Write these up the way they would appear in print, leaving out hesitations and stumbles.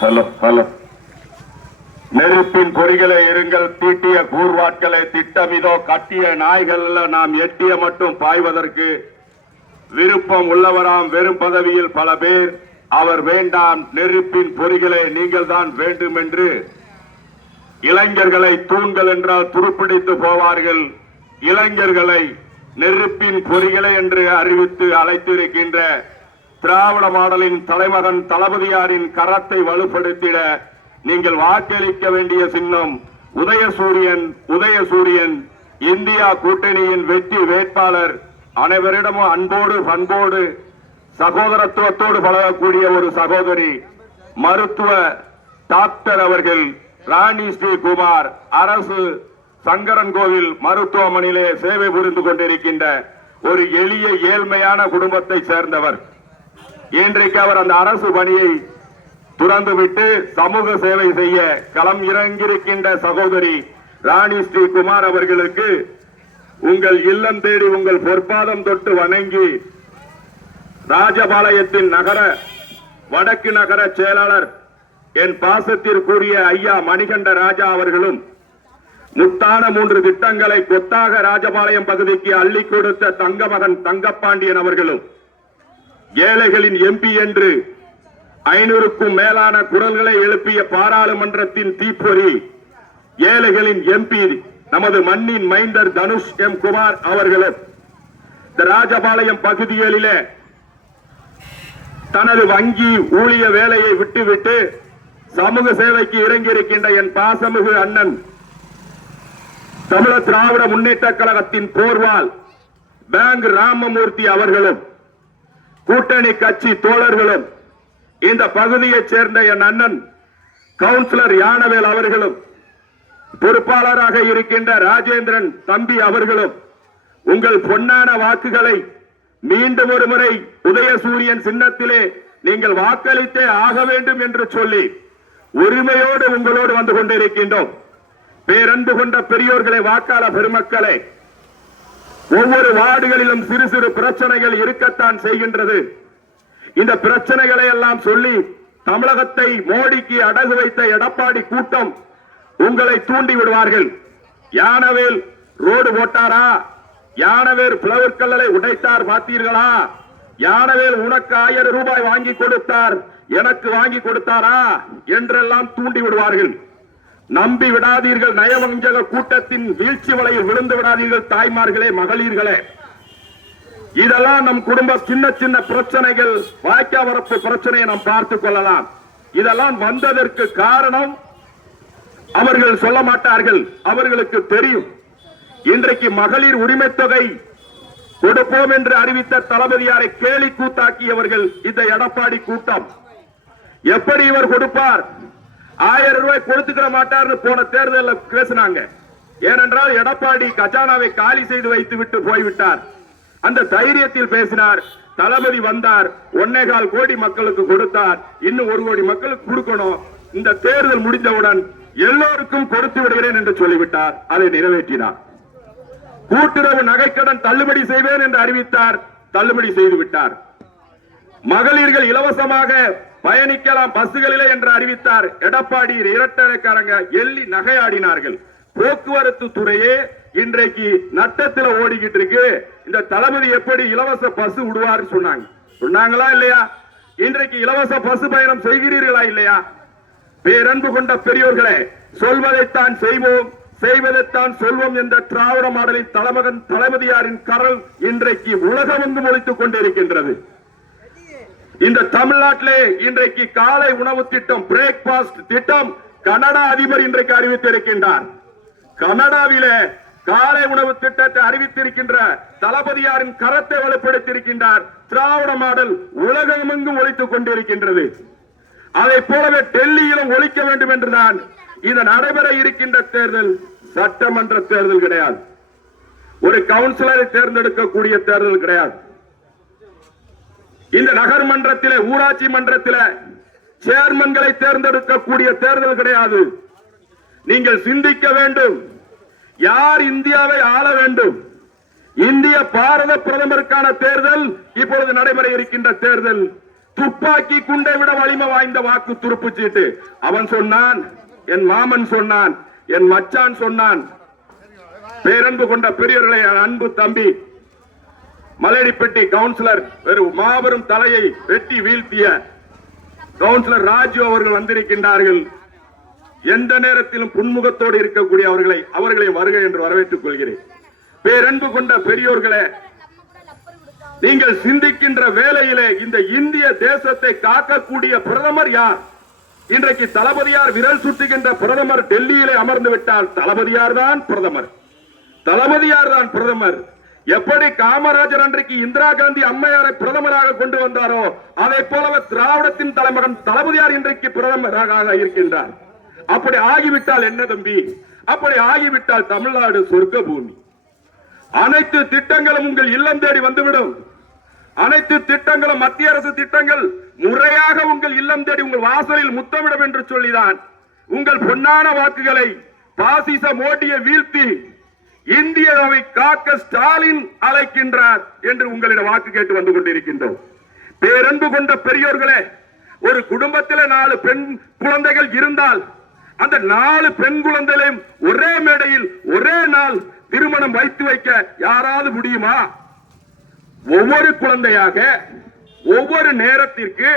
Hello hello நெருப்பின் பொறிகளை இருங்கள், தீட்டிய கூர்வாட்களை திட்டமிதோ கட்டிய நாய்கள் நாம் எட்டிய மட்டும் பாய்வதற்கு விருப்பம் உள்ளவராம் வெறும் பதவியில் பல பேர். அவர் வேண்டாம், நெருப்பின் பொறிகளை நீங்கள் தான் வேண்டும் என்று இளைஞர்களை தூண்கள் என்றால் துருப்பிடித்து போவார்கள். இளைஞர்களை நெருப்பின் பொறிகளை என்று அறிவித்து அழைத்திருக்கின்ற திராவிட மாடலின் தலைமகன் தளபதியாரின் கரத்தை வலுப்படுத்திட நீங்கள் வாக்களிக்க வேண்டிய சின்னம் உதயசூரியன். உதயசூரியன் இந்தியா கூட்டணியின் வெற்றி வேட்பாளர். அனைவரிடமும் அன்போடு பண்போடு சகோதரத்துவத்தோடு பழகக்கூடிய ஒரு சகோதரி, மருத்துவ டாக்டர் அவர்கள் ராணி ஸ்ரீகுமார் அரசு சங்கரன் கோவில் மருத்துவமனையிலே சேவை புரிந்து கொண்டிருக்கின்ற ஒரு எளிய ஏழ்மையான குடும்பத்தை சேர்ந்தவர். இன்றைக்கு அவர் அந்த அரசு பணியை துறந்துவிட்டு சமூக சேவை செய்ய களம் இறங்கியிருக்கின்ற சகோதரி ராணி ஸ்ரீகுமார் அவர்களுக்கு உங்கள் இல்லம் தேடி உங்கள் பொற்பாதம் தொட்டு வணங்கி ராஜபாளையத்தின் நகர வடக்கு நகர செயலாளர் என் பாசத்திற்குரிய ஐயா மணிகண்ட ராஜா அவர்களும் முத்தான 3 திட்டங்களை கொத்தாக ராஜபாளையம் பகுதிக்கு அள்ளி கொடுத்த தங்கமகன் தங்கப்பாண்டியன் அவர்களும் ஏழைகளின் எம்பி என்று 500க்கும் மேலான குரல்களை எழுப்பிய பாராளுமன்றத்தின் தீப்பொறி ஏழைகளின் எம்பி நமது மண்ணின் மைந்தர் தனுஷ் எம் குமார் அவர்களும் இந்த ராஜபாளையம் பகுதிகளிலே தனது வங்கி ஊழிய வேலையை விட்டுவிட்டு சமூக சேவைக்கு இறங்கியிருக்கின்ற என் பாசமிகு அண்ணன் தமிழக திராவிட முன்னேற்ற கழகத்தின் போர்வால் பேங்க் ராமமூர்த்தி அவர்களும் கூட்டணி கட்சி தோழர்களும் இந்த பகுதியைச் சேர்ந்த என் அண்ணன் கவுன்சிலர் யானவேல் அவர்களும் பொறுப்பாளராக இருக்கின்ற ராஜேந்திரன் தம்பி அவர்களும் உங்கள் பொன்னான வாக்குகளை மீண்டும் ஒரு முறை உதயசூரியன் சின்னத்திலே நீங்கள் வாக்களித்தே ஆக வேண்டும் என்று சொல்லி உரிமையோடு உங்களோடு வந்து கொண்டிருக்கின்றோம். பேரன்பு கொண்ட பெரியோர்களை, வாக்காளர் பெருமக்களை, ஒவ்வொரு வார்டுகளிலும் சிறு சிறு பிரச்சனைகள் இருக்கத்தான் செய்கின்றது. இந்த பிரச்சனைகளை எல்லாம் சொல்லி தமிழகத்தை மோடிக்கு அடகு வைத்த எடப்பாடி கூட்டம் உங்களை தூண்டி விடுவார்கள். யானவேல் ரோடு போட்டாரா? யானவேல் பிளவர் கல்லலை உடைத்தார் பார்த்தீர்களா? யானவேல் உனக்கு 1000 ரூபாய் வாங்கி கொடுத்தார், எனக்கு வாங்கி கொடுத்தாரா என்றெல்லாம் தூண்டி விடுவார்கள். நம்பி விடாதீர்கள். நயவஞ்சக கூட்டத்தின் வீழ்ச்சி வலையில் விழுந்து விடாதீர்கள். தாய்மார்களே, மகளிர்களே, இதெல்லாம் நம் குடும்ப சின்ன சின்ன பிரச்சனைகள், வாய்க்கா வரப்பு பிரச்சனையை நாம் பார்த்துக் கொள்ளலாம். இதெல்லாம் வந்ததற்கு காரணம் அவர்கள் சொல்ல மாட்டார்கள், அவர்களுக்கு தெரியும். இன்றைக்கு மகளிர் உரிமை தொகை கொடுப்போம் என்று அறிவித்த தளபதியாரை கேலி கூத்தாக்கியவர்கள் இந்த எடப்பாடி கூட்டம். எப்படி இவர் கொடுப்பார்? 1000 ரூபாய் கொடுத்துக்கிற மாட்டார்னு போன தேர்தலில் பேசினாங்க. ஏனென்றால் எடப்பாடி கஜானாவை காலி செய்து வைத்து விட்டு போய்விட்டார். அந்த தைரியத்தில் பேசினார். தளபதி வந்தார், 1.25 கோடி மக்களுக்கு கொடுத்தார், இன்னும் 1 கோடி மக்களுக்கு கொடுக்கணும். இந்த தேர்தல் முடிந்தவுடன் எல்லோருக்கும் கொடுத்து விடுகிறேன் என்று சொல்லிவிட்டார். அதை நிறைவேற்றினார். கூட்டுறவு நகைக்கடன் தள்ளுபடி செய்வேன் என்று அறிவித்தார், தள்ளுபடி செய்து விட்டார். மகளிர்கள் இலவசமாக பயணிக்கலாம் பஸ்களிலே என்று அறிவித்தார். எடப்பாடி இரட்டைக்காரங்க எள்ளி நகையாடினார்கள். போக்குவரத்து துறையே இன்றைக்கு நட்டத்தில் ஓடிக்கிட்டு இருக்கு. இந்த தளபதி எப்படி இலவச பஸ் விடுவார் சொன்னாங்களா இல்லையா? இன்றைக்கு இலவச பஸ் பயணம் செய்கிறீர்களா இல்லையா? பேரன்பு கொண்ட பெரியோர்களே, சொல்வதைத்தான் செய்வோம், செய்வதைத்தான் சொல்வோம் என்ற திராவிட மாடலின் தலைமகன் தளபதியாரின் கரல் இன்றைக்கு உலகமெங்கும் ஒலித்துக் கொண்டிருக்கின்றது. இந்த தமிழ்நாட்டிலே இன்றைக்கு காலை உணவு திட்டம், பிரேக்பாஸ்ட் திட்டம் கனடா அதிபர் இன்றைக்கு அறிவித்திருக்கின்றார். கனடாவிலே காலை உணவு திட்டத்தை அறிவித்திருக்கின்ற தளபதியாரின் கரத்தை வலுப்படுத்தியிருக்கின்றார். திராவிட மாடல் உலகமெங்கும் ஒலித்துக் கொண்டிருக்கின்றது. அதை போலவே டெல்லியிலும் ஒலிக்க வேண்டும் என்றுதான் இது நடைபெற இருக்கின்ற தேர்தல் சட்டமன்ற தேர்தல் கிடையாது, ஒரு கவுன்சிலரை தேர்ந்தெடுக்கக்கூடிய தேர்தல் கிடையாது. இந்த நகர்மன்றத்திலே, ஊராட்சி மன்றத்திலே சேர்மன்களை தேர்ந்தெடுக்கக்கூடிய தேர்தல் கிடையாது. நீங்கள் சிந்திக்க வேண்டும், யார் இந்தியாவை ஆள வேண்டும். இந்திய பாரத பிரதமருக்கான தேர்தல் இப்பொழுது நடைபெற இருக்கின்ற தேர்தல். துப்பாக்கி குண்டை விட வலிமை வாய்ந்த வாக்கு துருப்பு சீட்டு. அவன் சொன்னான், என் மாமன் சொன்னான், என் மச்சான் சொன்னான். பேரன்பு கொண்ட பெரியவர்களை, அன்பு தம்பி மலையடிப்பட்டி கவுன்சிலர் மாபெரும் தலையை வெட்டி வீழ்த்திய கவுன்சிலர் ராஜு அவர்கள் வந்திருக்கின்றார்கள். எந்த நேரத்திலும் புன்முகத்தோடு இருக்கக்கூடிய அவர்களை வருகை என்று வரவேற்றுக் கொள்கிறேன். பேரன்பு கொண்ட பெரியோர்களே, நீங்கள் சிந்திக்கின்ற வேளையிலே இந்த இந்திய தேசத்தை காக்கக்கூடிய பிரதமர் யார்? இன்றைக்கு தளபதியார் விரல் சுட்டுகின்ற பிரதமர் டெல்லியிலே அமர்ந்து விட்டால் தளபதியார் தான் பிரதமர். தளபதியார் தான் பிரதமர். எப்படி காமராஜர் அன்றைக்கு இந்திரா காந்தி அம்மையாரை பிரதமராக கொண்டு வந்தாரோ அதை போலவே திராவிடத்தின் தலைமகன் தளபதியார் இன்றைக்கு பிரதமராக இருக்கின்றார். அப்படி ஆகிவிட்டால் என்ன தம்பி? அப்படி ஆகிவிட்டால் தமிழ்நாடு சொர்க்க பூமி. அனைத்து திட்டங்களும் உங்கள் இல்லம் தேடி வந்துவிடும். அனைத்து திட்டங்களும் மத்திய அரசு திட்டங்கள் முறையாக உங்கள் இல்லம் தேடி உங்கள் வாசலில் முத்தமிடும் என்று சொல்லிதான் உங்கள் பொன்னான வாக்குகளை பாசிச மோடியை வீழ்த்தி இந்தியாவை காக்க ஸ்டாலின் அழைக்கின்றார் என்று உங்களிடம் வாக்கு கேட்டு வந்து கொண்டிருக்கின்றோம். பேரன்பு கொண்ட பெரியோர்களே, ஒரு குடும்பத்தில் 4 பெண் குழந்தைகள் இருந்தால் அந்த 4 பெண் குழந்தைகளையும் ஒரே மேடையில் ஒரே நாள் திருமணம் வைக்க யாராவது முடியுமா? ஒவ்வொரு குழந்தையாக ஒவ்வொரு நேரத்திற்கு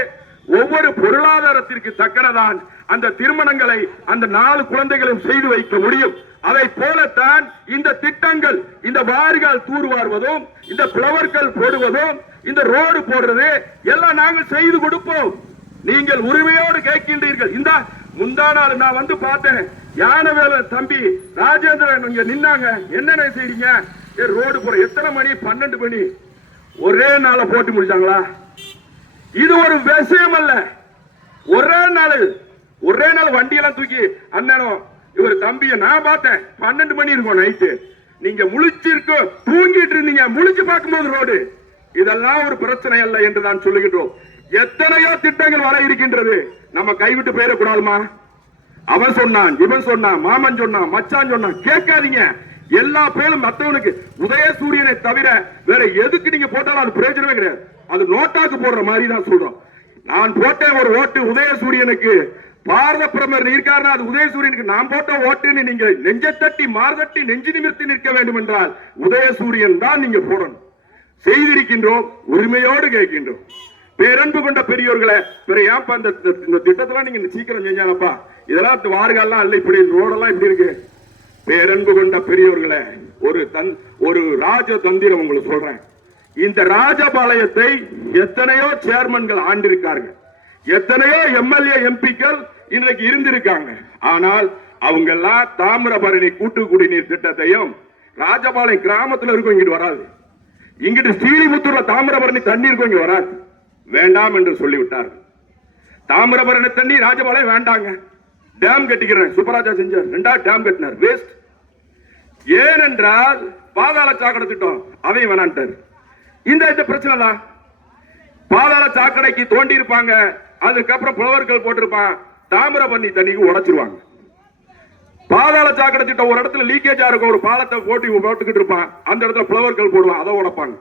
ஒவ்வொரு பொருளாதாரத்திற்கு தக்கனதான் அந்த திருமணங்களை அந்த 4 குழந்தைகளும் செய்து வைக்க முடியும். அதை போலத்தான் இந்த திட்டங்கள், இந்த வாரிகள் தூர்வாருவதும், இந்த பிளவர்கள் போடுவதும், இந்த ரோடு போடுறது எல்லாம் நாங்கள் செய்து கொடுப்போம். நீங்கள் உரிமையோடு கேட்கின்றீர்கள். இந்த முந்தா நாள் நான் வந்து பார்த்தேன், யானவேல தம்பி ராஜேந்திரன் இங்க நின்னாங்க. என்னென்ன செய்றீங்க? ரோடு போற. எத்தனை மணி? 12 மணி. ஒரே நாள போட்டு முடிச்சாங்களா? இது ஒரு விஷயம் அல்ல. ஒரே நாள் வண்டியெல்லாம் தூக்கி அண்ணனும் இவர் தம்பிய நான் பார்த்தேன். 12 மணி இருக்கும் நைட்டு. நீங்க முழிச்சிருக்க தூங்கிட்டு இருந்தீங்க. முழிச்சு பார்க்கும்போது ரோடு. இதெல்லாம் ஒரு பிரச்சனை அல்ல என்று நான் சொல்லுகின்றோம். எத்தனையோ திட்டங்கள் வர இருக்கின்றது. நம்ம கைவிட்டு போயிடக்கூடாதுமா? அவன் சொன்னான், இவன் சொன்னான், மாமன் சொன்னான், மச்சான் சொன்னான். கேட்காதீங்க. எல்லா பேரும் மற்றவனுக்கு உதயசூரியனை தவிர வேற எதுக்கு நீங்க போட்டாலும் அது பிரயோஜனமே கிடையாது. அது நோட்டாக்கு போடுற மாதிரி தான் சொல்றோம். நான் போட்டேன் ஒரு ஓட்டு உதயசூரியனுக்கு. பாரத பிரதமர் இருக்காருன்னா அது உதயசூரியனுக்கு நான் போட்ட ஓட்டுன்னு நீங்க நெஞ்ச தட்டி மார்தட்டி நெஞ்சு நிமிர்த்தி நிற்க வேண்டும் என்றால் உதயசூரியன் தான் நீங்க போடணும். செய்திருக்கின்றோம், உரிமையோடு கேட்கின்றோம். பேரன்பு கொண்ட பெரியோர்களை, ஏன்பா இந்த திட்டத்தெல்லாம் நீங்க சீக்கிரம் செஞ்சாங்கப்பா? இதெல்லாம் வார்கள்லாம் அல்ல, இப்படி ரோடெல்லாம் இப்படி இருக்கு. பேரன்பு கொண்ட பெரியோர்களை, ஒரு ராஜ தந்திரம் உங்களுக்கு சொல்றேன். இந்த ராஜபாளையத்தை எத்தனையோ சேர்மன்கள் ஆண்டிருக்கார்கள், எத்தனையோ எம்எல்ஏ எம்பிக்கள் இன்றைக்கு இருந்திருக்காங்க. ஆனால் அவங்க எல்லாம் தாமிரபரணி கூட்டு குடிநீர் திட்டத்தையும் ராஜபாளையம் கிராமத்தில் இருக்கும் இங்கிட்டு வராது. இங்கிட்டு ஸ்ரீலிபுத்தூர்ல தாமிரபரணி தண்ணீர் இங்க வராது. வேண்டாம் என்று சொல்லிவிட்டார்கள். தாமிரபரணி தண்ணி ராஜபாளையம் வேண்டாங்க. டேம் கட்டிக்கிறேன் சுப்பராஜா செஞ்சார். 2வது டேம் கட்டினார். வேஸ்ட். ஏனென்றால் பாதாள சாக்கடை திட்டம் அதையும் வேணான்ட்டார். இந்த பிரச்சனை தான். பாதாள சாக்கடைக்கு தோண்டி இருப்பாங்க, அதுக்கப்புறம் புலவர்கள் போட்டிருப்பான், தாமிரபரணி தண்ணிக்கு உடைச்சிருவாங்க. பாதாள சாக்கடை திட்டம் ஒரு இடத்துல லீக்கேஜா இருக்கும், ஒரு பாலத்தை போட்டுக்கிட்டு இருப்பான், அந்த இடத்துல புலவர்கள் போடுவான், அதை உடைப்பாங்க.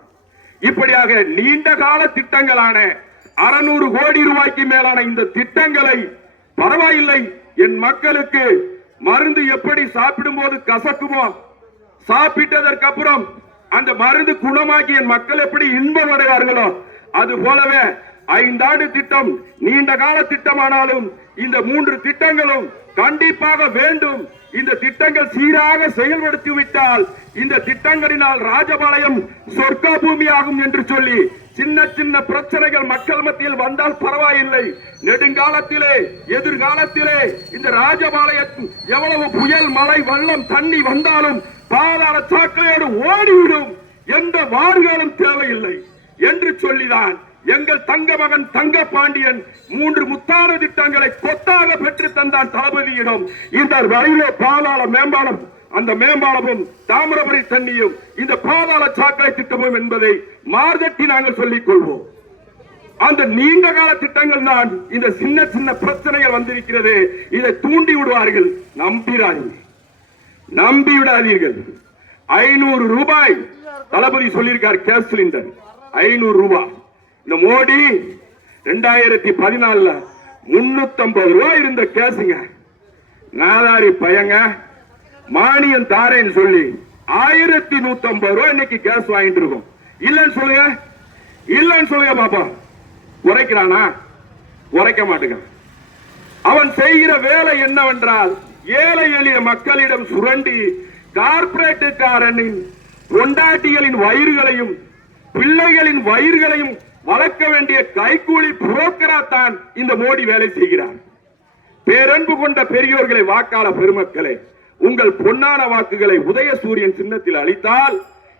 இப்படியாக நீண்ட கால திட்டங்களான 600 கோடி ரூபாய்க்கு மேலான இந்த திட்டங்களை பரவாயில்லை, என் மக்களுக்கு மருந்து எப்படி சாப்பிடும் போது கசக்குமோ, சாப்பிட்டதற்கு அப்புறம் அந்த மருந்து குணமாக்கி என் மக்கள் எப்படி இன்பம் அடைவார்களோ அது போலவே 5 ஆண்டு திட்டம் நீண்ட கால திட்டமானாலும் இந்த 3 திட்டங்களும் கண்டிப்பாக வேண்டும். இந்த திட்டங்கள் சீராக செயல்படுத்திவிட்டால் இந்த திட்டங்களினால் ராஜபாளையம் சொர்க்க பூமியாகும் என்று சொல்லி சின்ன சின்ன பிரச்சனைகள் மக்கள் மத்தியில் வந்தால் பரவாயில்லை. நெடுங்காலத்திலே எதிர்காலத்திலே இந்த ராஜபாளையம் எவ்வளவு புயல் மழை வெள்ளம் தண்ணி வந்தாலும் பாதாள சாக்கடையோடு ஓடிவிடும், எந்த வாடுகளும் தேவையில்லை என்று சொல்லிதான் எங்கள் தங்க மகன் தங்க பாண்டியன் 3 முத்தான திட்டங்களை கொத்தாக பெற்று தந்தான் தளபதியிடம். இந்த ரயில்வே பாதாள மேம்பாலம், அந்த மேம்பாலமும் தாமிரபரணி தண்ணியும் இந்த பாதாள சாக்கடை திட்டமும் என்பதை மார்தட்டி நாங்கள் சொல்லிக் கொள்வோம். அந்த நீண்ட கால திட்டங்கள் தான் இந்த சின்ன சின்ன பிரச்சனைகள் வந்திருக்கிறது. இதை தூண்டி விடுவார்கள். நம்பி விடாதீர்கள். 500 ரூபாய் தளபதி சொல்லியிருக்கார். கேஸ் சிலிண்டர் 500 ரூபாய். இந்த மோடி 2014 350 ரூபாய் இருந்த கேசுங்க. நாதாரி பையங்க மானியம் தாரேன்னு சொல்லி 1150 ரூபாய் இன்னைக்கு கேஸ் வாங்கிட்டு இருக்கோம். இல்லன்னு சொல்லுங்க, இல்லன்னு சொல்லுங்க பாப்பா. குறைக்கிறானா? குறைக்க மாட்டேங்க. அவன் செய்கிற வேலை என்னவென்றால் ஏழை எளிய மக்களிடம் சுரண்டி கார்பரேட்டுக்காரனின் கொண்டாட்டிகளின் வயிறுகளையும் பிள்ளைகளின் வயிறுகளையும் வளர்க்க வேண்டிய கைக்கூலி புரோக்கராத்தான் இந்த மோடி வேலை செய்கிறார். பேரன்பு கொண்ட பெரியோர்களை, வாக்காள பெருமக்களே, உங்கள் பொன்னான வாக்குகளை உதயசூரியன் சின்னத்தில் அளித்தால்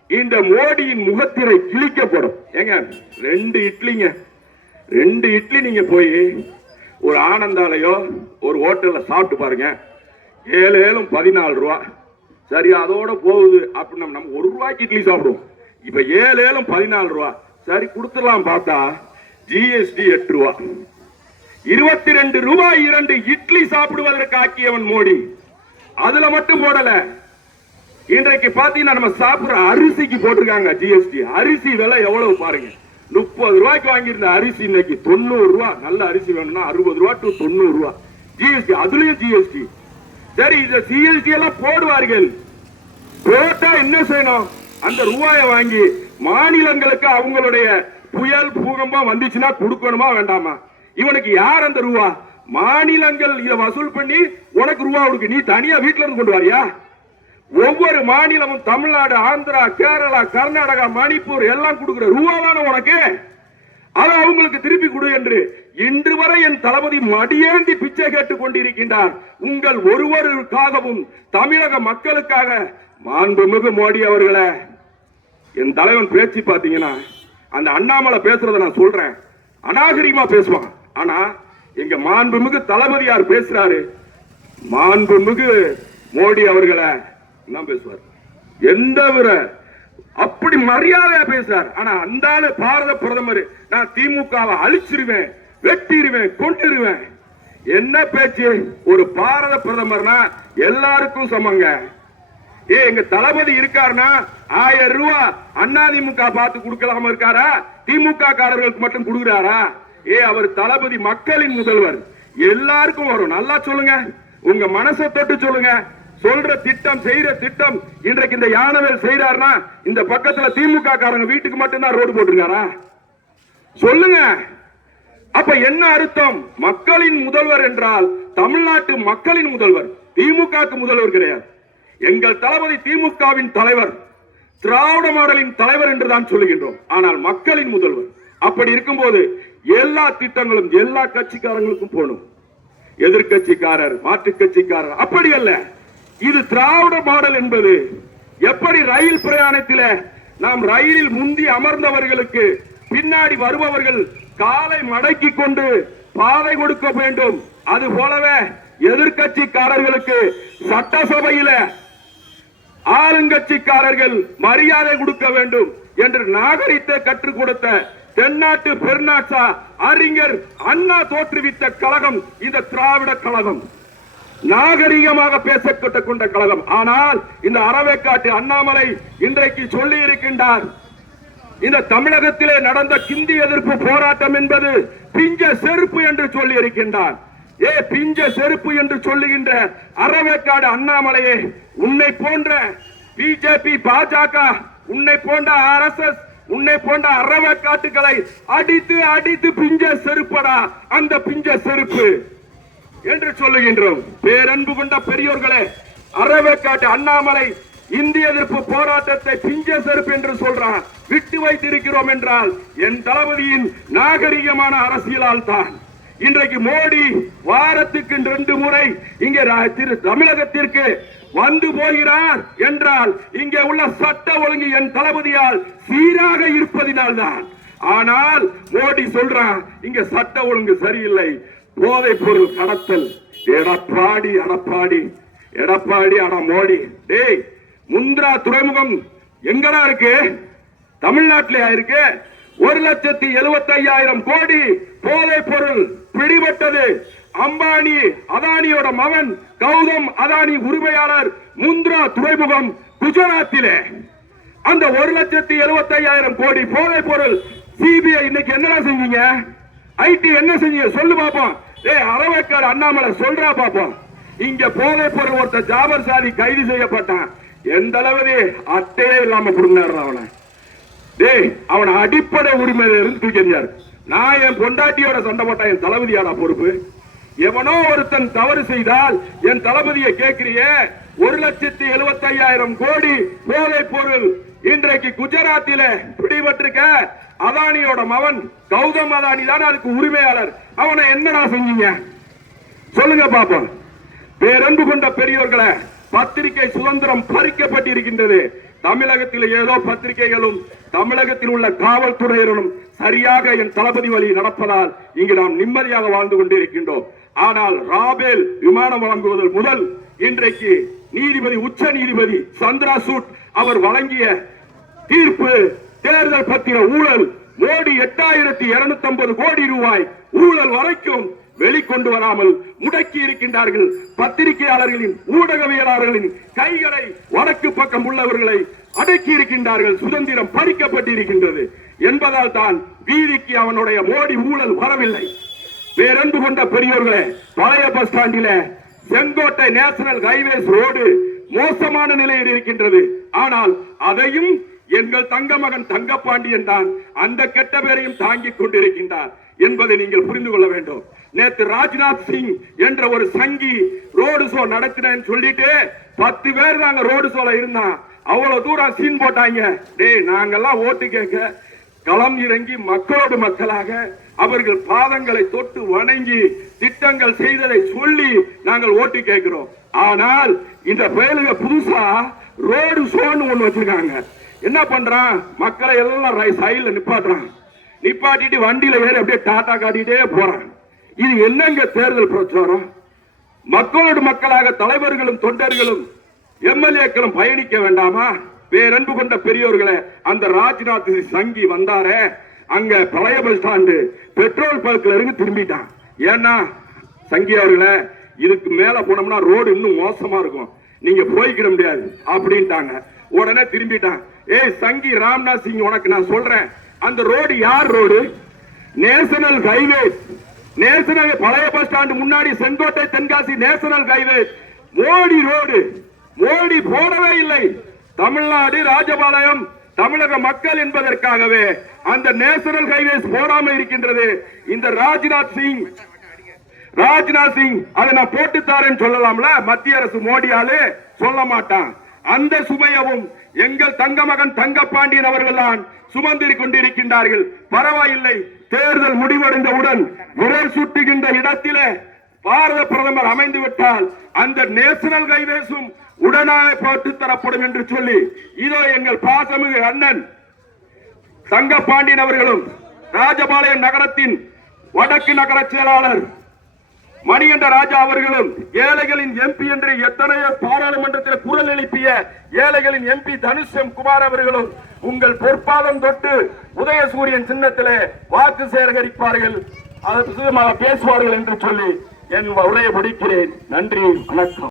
இந்த மோடியின் முகத்திரை கிழிக்கப்படும். ஏங்க 2 இட்லிங்க, 2 இட்லி நீங்க போய் ஒரு ஆனந்தாலயோ ஒரு ஹோட்டல்ல சாப்பிட்டு பாருங்க. 7 14 ரூபாய். சரி, அதோட போகுது அப்படின்னு நம்ம 1 ரூபாய்க்கு இட்லி சாப்பிடுவோம். இப்ப 7 14 ரூபாய். சரி கொடுத்துடலாம் பார்த்தா ஜிஎஸ்டி 8 ரூபாய். 22 ரூபாய் 2 இட்லி சாப்பிடுவதற்கு ஆக்கியவன் மோடி. அதுல மட்டும் போடல, இன்றைக்கு பாத்தீங்கன்னா நம்ம சாப்பிடுற அரிசிக்கு போட்டிருக்காங்க ஜிஎஸ்டி. அரிசி விலை எவ்வளவு பாருங்க. 30 ரூபாய்க்கு வாங்கியிருந்த அரிசி இன்னைக்கு 90 ரூபாய். நல்ல அரிசி வேணும்னா 60 ரூபாய் டு 90 ரூபாய் ஜிஎஸ்டி. அதுலயும் ஜிஎஸ்டி. சரி, இந்த ஜிஎஸ்டி எல்லாம் போடுவார்கள். போட்டா என்ன செய்யணும்? அந்த ரூபாயை வாங்கி மாநிலங்களுக்கு அவங்களுடைய புயல் பூகம்பம் வந்துச்சுன்னா கொடுக்கணுமா வேண்டாமா? இவனுக்கு யார் அந்த ரூபா? மாநிலங்கள் இதை வசூல் பண்ணி உனக்கு ரூபா கொடுக்கு. நீ தனியா வீட்டுல இருந்து கொண்டு வரியா? ஒவ்வொரு மாநிலமும் தமிழ்நாடு, ஆந்திரா, கேரளா, கர்நாடகா, மணிப்பூர் எல்லாம் கொடுக்கிற ரூபா தானே உனக்கு. அதை அவங்களுக்கு திருப்பி கொடு என்று இன்று வரை என் தளபதி மடியேந்தி பிச்சை கேட்டுக் கொண்டிருக்கின்றார். உங்கள் ஒருவருக்காகவும் தமிழக மக்களுக்காக. மாண்புமிகு மோடி அவர்களே, என் தலைவன் பேச்சு பாத்தீங்கன்னா அந்த அண்ணாமலை பேசுறத நான் சொல்றேன், அநாகரிகமா பேசுவான். ஆனா எங்க மாண்புமிகு தளபதியார் பேசுறாரு, மாண்புமிகு மோடி அவர்களை என்ன பேசுவார்? எந்த அப்படி மரியாதையா பேசுறார். ஆனா அந்த பாரத பிரதமர், நான் திமுகவை அழிச்சிருவேன், வெட்டிடுவேன், கொண்டுருவேன். என்ன பேச்சு? ஒரு பாரத பிரதமர்னா எல்லாருக்கும் சமங்க. எங்க தளபதி இருக்காருன்னா 1000 ரூபாய் அதிமுக பார்த்து கொடுக்கலாம இருக்காரா? திமுக காரர்களுக்கு மட்டும் கொடுக்கிறாரா? அவர் தளபதி மக்களின் முதல்வர், எல்லாருக்கும் வரும். நல்லா சொல்லுங்க, உங்க மனசை தொட்டு சொல்லுங்க. சொல்ற திட்டம், செய்யற திட்டம் இன்றைக்கு இந்த யானவேல் செய்யறாருன்னா இந்த பக்கத்துல திமுக காரங்க வீட்டுக்கு மட்டும்தான் ரோடு போட்டிருக்காரா? சொல்லுங்க. அப்ப என்ன அர்த்தம்? மக்களின் முதல்வர் என்றால் தமிழ்நாட்டு மக்களின் முதல்வர், திமுக முதல்வர் கிடையாது. எங்கள் தளபதி திமுகவின் தலைவர், திராவிட மாடலின் தலைவர் என்றுதான் சொல்லுகின்றோம். ஆனால் மக்களின் முதல்வர். அப்படி இருக்கும்போது எல்லா திட்டங்களும் எல்லா கட்சிக்காரங்களுக்கும் போகணும். எதிர்கட்சிக்காரர், மாற்று கட்சிக்காரர் அப்படி அல்ல. இது திராவிட மாடல் என்பது எப்படி ரயில் பிரயாணத்தில் நாம் ரயிலில் முந்தி அமர்ந்தவர்களுக்கு பின்னாடி வருபவர்கள் காலை மடக்கி கொண்டு பாதை கொடுக்க வேண்டும், அது போலவே எதிர்கட்சிக்காரர்களுக்கு சட்டசபையில ஆளுங்கட்சிக்காரர்கள் மரியாதை கொடுக்க வேண்டும் என்று நாகரிகத்தை கற்றுக் கொடுத்த தென்னாட்டு பெருநாட்டா அறிஞர் அண்ணா தோற்றுவித்த கழகம் இந்த திராவிட கழகம். நாகரிகமாக பேசப்பட்ட கொண்ட கழகம். ஆனால் இந்த அறவேக்காட்டு அண்ணாமலை இன்றைக்கு சொல்லி இருக்கின்றார், இந்த தமிழகத்திலே நடந்த கிந்தி எதிர்ப்பு போராட்டம் என்பது பிஞ்ச செருப்பு என்று சொல்லி இருக்கின்றார். பிஞ்ச செருப்பு என்று சொல்லுகின்ற அறவேக்காடு அண்ணாமலையே, உன்னை போன்ற பிஜேபி, பாஜக, உன்னை போன்ற RSS, உன்னை போன்ற அறவேக்காட்டுகளை அடித்து அடித்து பிஞ்ச செருப்படா அந்த பிஞ்ச செருப்பு என்று சொல்லுகின்றோம். பேரன்பு கொண்ட பெரியோர்களே, அறவேக்காட்டு அண்ணாமலை இந்திய எதிர்ப்பு போராட்டத்தை பிஞ்ச செருப்பு என்று சொல்றார். விட்டு வைத்திருக்கிறோம் என்றால் என் தளபதியின் நாகரிகமான அரசியலால் தான். இன்றைக்கு மோடி வாரத்துக்கு 2 முறை இங்கே தமிழகத்திற்கு வந்து போகிறார் என்றால் இங்கே உள்ள சட்ட ஒழுங்கு என் தளபதியால் சீராக இருப்பதினால் தான். ஆனால் மோடி சொல்றான் இங்க சட்ட ஒழுங்கு சரியில்லை, போதை பொருள் கடத்தல். எடப்பாடி அடப்பாடி எடப்பாடி அட மோடி, டேய் முந்திரா துறைமுகம் எங்கடா இருக்கு? தமிழ்நாட்டிலே இருக்கு. 1,75,000 கோடி போதை பொருள் பிடிபட்டது. அம்பானி அதானியோட மகன் கௌதம் அதானி உரிமையாளர் முந்திரா துறைமுகம் குஜராத்திலே. அந்த 1,75,000 கோடி போதை பொருள் சிபிஐ இன்னைக்கு என்னடா செஞ்சீங்க? ஐடி என்ன செஞ்சீங்க சொல்லு பாப்போம். அறவேக்காடு அண்ணாமலை சொல்றா பாப்போம். இங்க போதைப் பொருள் ஒருத்த ஜாபர் சாதி கைது செய்யப்பட்டான். எந்த அளவு அட்டையே இல்லாம புடுங்காரு அவனை. அவனை அடிப்படை உரிமையில இருந்து தூக்கி எறிஞ்சாரு. நான் என் பொண்டாட்டியோட சண்டை போட்டா என் தளபதியாடா பொறுப்பு? எவனோ ஒருத்தன் தவறு செய்தால் என் தளபதியை கேட்கிறிய? 1,75,000 கோடி போதைப் பொருள் இன்றைக்கு குஜராத்தில பிடிபட்டிருக்க. அதானியோட மகன் கௌதம் அதானி தான் அதுக்கு உரிமையாளர். அவனை என்னடா செஞ்சீங்க சொல்லுங்க பாப்போம். பேரன்பு கொண்ட பெரியோர்களை, பத்திரிகை சுதந்திரம் பறிக்கப்பட்டிருக்கின்றது. தமிழகத்தில் ஏதோ பத்திரிகைகளும் தமிழகத்தில் உள்ள காவல்துறையினரும் சரியாக என் தளபதி வழி நடப்பதால் இங்கு நாம் நிம்மதியாக வாழ்ந்து கொண்டிருக்கின்றோம். ஆனால் ராபேல் விமானம் வழங்குவதல் முதல் இன்றைக்கு நீதிபதி, உச்ச நீதிபதி சந்திரசூட் அவர் வழங்கிய தீர்ப்பு, தேர்தல் பத்திர ஊழல், மோடி 8,250 கோடி ரூபாய் ஊழல் வரைக்கும் வெளிக்கொண்டு வராமல் முடக்கி இருக்கின்றார்கள். பத்திரிகையாளர்களின், ஊடகவியலாளர்களின் கைகளை, வடக்கு பக்கம் உள்ளவர்களை அடக்கி இருக்கின்றார்கள். சுதந்திரம் பறிக்கப்பட்டிருக்கின்றது என்பதால் தான் வீதிக்கு அவனுடைய மோடி ஊழல் வரவில்லை. பேரன்பு கொண்ட பெரியோர்களே, பழைய பஸ் ஸ்டாண்டில செங்கோட்டை நேஷனல் ஹைவேஸ் ரோடு மோசமான நிலையில் இருக்கின்றது. ஆனால் அதையும் எங்கள் தங்க மகன் தங்கப்பாண்டியன் தான் அந்த கெட்ட பேரையும் தாங்கிக் கொண்டிருக்கின்றார் என்பதை நீங்கள் புரிந்து கொள்ள வேண்டும். நேற்று ராஜ்நாத் சிங் என்ற ஒரு சங்கி ரோடு ஷோ நடத்தினேன்னு சொல்லிட்டு 10 பேர் தாங்க ரோடு ஷோல இருந்தான். அவ்வளவு தூரம் சீன் போட்டாங்க. நாங்கெல்லாம் ஓட்டு கேட்க களம் இறங்கி மக்களோடு மக்களாக அவர்கள் பாதங்களை தொட்டு வணங்கி திட்டங்கள் செய்ததை சொல்லி நாங்கள் ஓட்டு கேட்கிறோம். ஆனால் இந்த பயலுக புதுசா ரோடு ஷோன்னு ஒண்ணு வச்சிருக்காங்க. என்ன பண்றான்? மக்களை எல்லாம் சைடுல நிப்பாட்டுறான். நிப்பாட்டிட்டு வண்டியில ஏறி அப்படியே டாட்டா காட்டிட்டே போறான். இது என்னங்க தேர்தல் பிரச்சாரம்? மக்களோடு மக்களாக தலைவர்களும் தொண்டர்களும் எம்எல்ஏக்களும் பயணிக்க வேண்டாமா? பேரன்பு கொண்ட பெரியோர்களே, அந்த ராஜ்நாத் சங்கி வந்தாரே, அங்க பழைய பஸ் ஸ்டாண்டு பெட்ரோல் பல்க்ல இருந்து திரும்பிட்டான். ஏன்னா சங்கி அவர்களே, இதுக்கு மேல போனோம்னா ரோடு இன்னும் மோசமா இருக்கும், நீங்க போய்க்கிட முடியாது அப்படின்ட்டாங்க. உடனே திரும்பிட்டான். சங்கி ராம்நாத் சிங், உனக்கு நான் சொல்றேன், அந்த ரோடு யார் ரோடு? National highway. நேஷனல் பழைய பஸ் ஸ்டாண்டு முன்னாடி Sengottai Tenkasi national highway Modi road. Modi போடவே இல்லை. தமிழ்நாடு ராஜபாளையம் தமிழக மக்கள் என்பதற்காகவே அந்த நேஷனல் ஹைவேஸ் போடாம இருக்கின்றது. இந்த ராஜ்நாத் சிங் அதை நான் போட்டு தாரேன்னு சொல்லலாம்ல? மத்திய அரசு மோடியாலே சொல்ல மாட்டான். அந்த சுமையவும் எங்கள் தங்க மகன் தங்கப்பாண்டியன் அவர்கள் தான் சுமந்து கொண்டிருக்கின்றார்கள். பரவாயில்லை, தேர்தல் முடிவடைந்தவுடன் விரல் சுட்டுகின்ற இடத்திலே பாரத பிரதமர் அமைந்து விட்டால் அந்த நேஷனல் ஹைவேஸும் உடனாக போட்டு தரப்படும் என்று சொல்லி இதோ எங்கள் பாசமிகு அண்ணன் தங்கப்பாண்டியன் அவர்களும் ராஜபாளையம் நகரத்தின் வடக்கு நகர செயலாளர் மணிகண்ட ராஜா அவர்களும் ஏழைகளின் எம்பி என்று எத்தனையோ பாராளுமன்றத்தில் குரல் எழுப்பிய ஏழைகளின் எம்பி தனுஷம் குமார் அவர்களும் உங்கள் பொற்பாதம் தொட்டு உதயசூரியன் சின்னத்திலே வாக்கு சேகரிப்பார்கள், பேசுவார்கள் என்று சொல்லி என் உரையை முடிக்கிறேன். நன்றி, வணக்கம்.